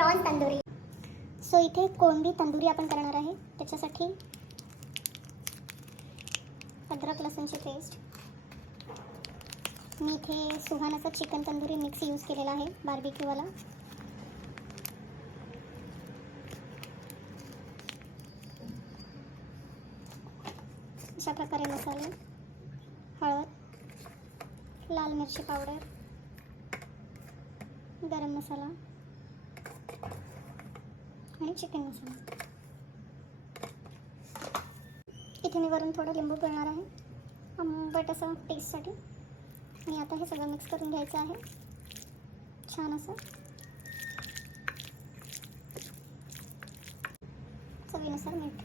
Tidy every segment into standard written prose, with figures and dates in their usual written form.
Prawns tandoori. So इथे कोळंबी तंदुरी आपण करणार आहे. त्याच्यासाठी अद्रक लसूणची पेस्ट. मी इथे सुहानाचा चिकन तंदुरी मिक्स यूज केलेला आहे, बार्बिक्यूवाला. अशा प्रकारे मसाले, हळद, लाल मिरची पावडर, गरम मसाला आणि चिकन मसाला. इथे मी वरून थोडं लिंबू पिळणार आहे, आंबट असं टेस्टसाठी. आणि आता हे सगळं मिक्स करून घ्यायचं आहे छान असं. चवीनुसार मीठ.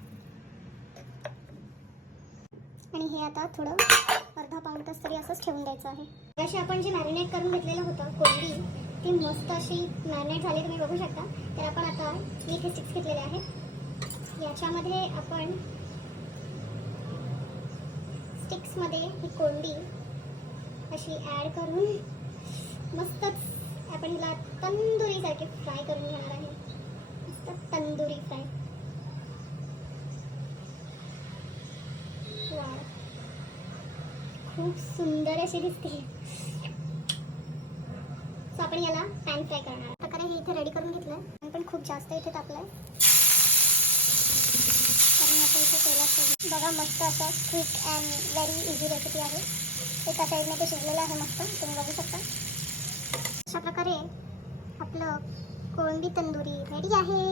आणि हे आता थोडं अर्धा पाऊण तास तरी असंच ठेवून द्यायचं आहे. अशी आपण जे मॅरिनेट करून घेतलेलं होतं कोळंबी, ती मस्त अशी मॅरिनेट झाली, तुम्ही बघू शकता. तर आपण आता मी इथे स्टिक्स घेतलेले आहेत. याच्यामध्ये आपण स्टिक्समध्ये ही कोळंबी अशी ॲड करून मस्तच आपण हिला तंदुरीसारखी फ्राय करून घेणार आहे. मस्त तंदुरी फ्राय. वाव, खूप सुंदर अशी दिसते. सो आपण याला पॅन फ्राय करणार. प्रकारे हे इथे रेडी करून घेतलं. पण खूप जास्त इथे तापलं आहे. आणि आता इथे तेलात सोडलं. बघा मस्त असं quick and very easy recipe आहे. एका साईडने ते शिजलेलं आहे मस्त, तुम्ही बघू शकता. अशा प्रकारे आपलं कोळंबी तंदुरी रेडी आहे.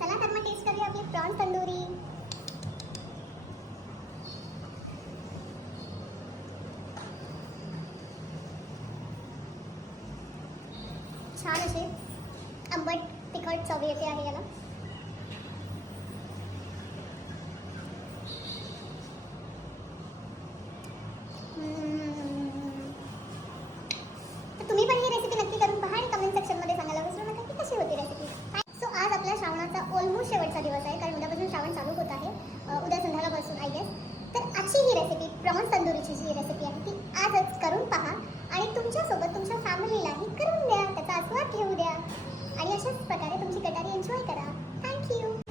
चला तर मग टेस्ट करूया आपली प्रॉन्स तंदुरी. छान असे आंबट तिखट चव येते आहे याला. तर तुम्ही पण ही रेसिपी नक्की करून पहा आणि कमेंट सेक्शनमध्ये सांगायला विसरू नका की कशी होती रेसिपी. सो आज आपल्या श्रावणाचा ऑलमोस्ट शेवटचा दिवस आहे, कारण उद्यापासून श्रावण चालू होत आहे. उद्या संध्याकाळपासून आय गेस. तर आजची ही रेसिपी प्रॉन्स तंदुरीची जी रेसिपी आहे ती आजच करून पहा आणि तुमच्यासोबत तुमच्या फॅमिलीलाही करून द्या, त्याचा आस्वाद घेऊ द्या आणि अशाच प्रकारे तुमची कटारी एन्जॉय करा. थँक्यू.